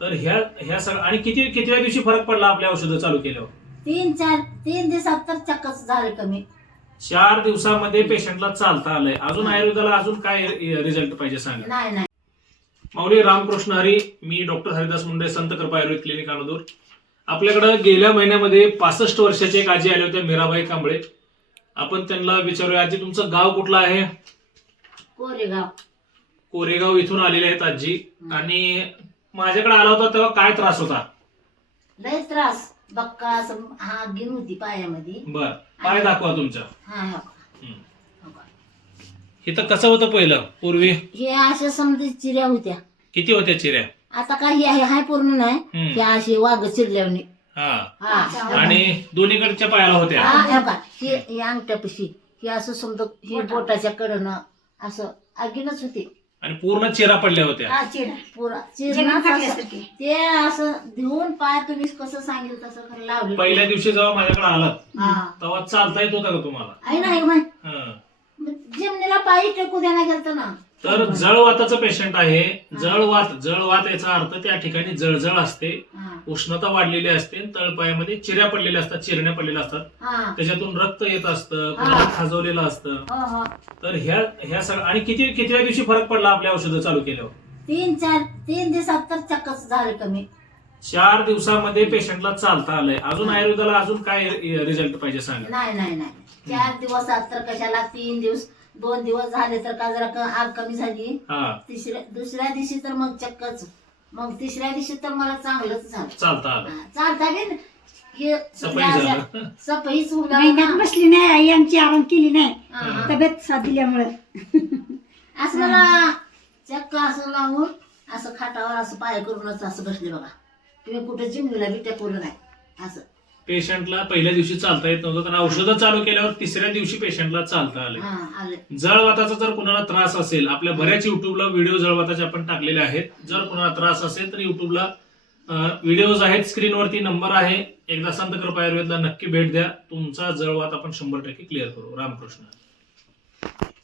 तर ह्या सगळं आणि कितव्या दिवशी फरक पडला आपल्या औषधं चालू केल्यावर? 3 दिवसात तर चक्कच झाले कमी. 4 दिवसामध्ये पेशंटला चालता आलंय. अजून आयुर्वेदाला अजून काय रिझल्ट पाहिजे सांगा. नाही माऊली रामकृष्ण हरी. मी डॉक्टर हरिदास मुंडे, संत कृपा आयुर्वेद क्लिनिक अनदूर. आपल्याकडे गेल्या महिन्यामध्ये 65 वर्षाची एक आजी आल्या होत्या, मीराबाई कांबळे. आपण त्यांना विचारूया, आजी तुमचं गाव कुठलं आहे? कोरेगाव इथून आलेले आहेत आजी. आणि माझ्याकडे आला होता तेव्हा काय त्रास होता? लय त्रास, बक्का असं हा गिन होती पायामध्ये. बर, पाय दाखवा तुमच्या. हा इथं कसं होतं पहिलं पूर्वी? हे अशा समजा चिऱ्या होत्या. किती होत्या चिऱ्या? आता काही हाय पूर्ण नाही, हे असे वाघ चिरल्यावणी. हा, आणि दोन्हीकडच्या पायाला होत्या. हे अंगठ्यापाशी हे असं समजा हे बोटाच्या कडनं असं आगीनच होते. आणि पूर्ण चिरा पडल्या होत्या. पुरा ते असं देऊन पाय तुम्ही कसं सांगेल तसं लावले. पहिल्या दिवशी जेव्हा माझ्याकडे आलात तेव्हा चालता येत होता का तुम्हाला? आहे ना, जिमनीला पायी टेकू देण्या गेलत ना. तर जळवाताचं पेशंट आहे. जळवात याचा अर्थ त्या ठिकाणी जळजळ असते, उष्णता वाढलेली असते, तळपायामध्ये चिऱ्या पडलेल्या असतात, चिरण्या पडलेल्या असतात, त्याच्यातून रक्त येत असतं, खाजवलेलं असतं. तर ह्या सगळं आणि कितव्या दिवशी फरक पडला आपल्या औषधं चालू केल्यावर? 3 दिवसात तर चक्कच झाले कमी. 4 दिवसामध्ये पेशंटला चालता आलंय. अजून आयुर्वेदाला अजून काय रिझल्ट पाहिजे सांगा. नाही 4 दिवसात तर कशाला, 3 दिवस 2 दिवस झाले तर का जरा आग कमी झाली. दुसऱ्या दिवशी तर मग चक्कच, मग तिसऱ्या दिवशी तर मला चांगलंच झालं, चालता आलं. चालता बी सफाईच महिन्यात बसली नाही आई आमची, आराम केली नाही तब्येत साथ दिल्यामुळे. असं मला चक्क असं लावून असं खाटावर असं पाय करूनच असं बसले बघा. तुम्ही कुठे जिमला बी टेकवलं नाही. असं पेशंटला पहिल्या दिवशी चालता येत नव्हतं, तर औषधं चालू केल्यावर तिसऱ्या दिवशी पेशंटला चालता आले. जळवाताचा जर कुणाला त्रास असेल, आपल्या बऱ्याच युट्यूबला व्हिडिओ जळवाताचे आपण टाकलेले आहेत. जर कुणाला त्रास असेल तर युट्यूबला व्हिडिओज आहेत, स्क्रीनवरती नंबर आहे. एकदा संत कृपा आयुर्वेदला नक्की भेट द्या. तुमचा जळवात आपण 100% क्लिअर करू. रामकृष्ण.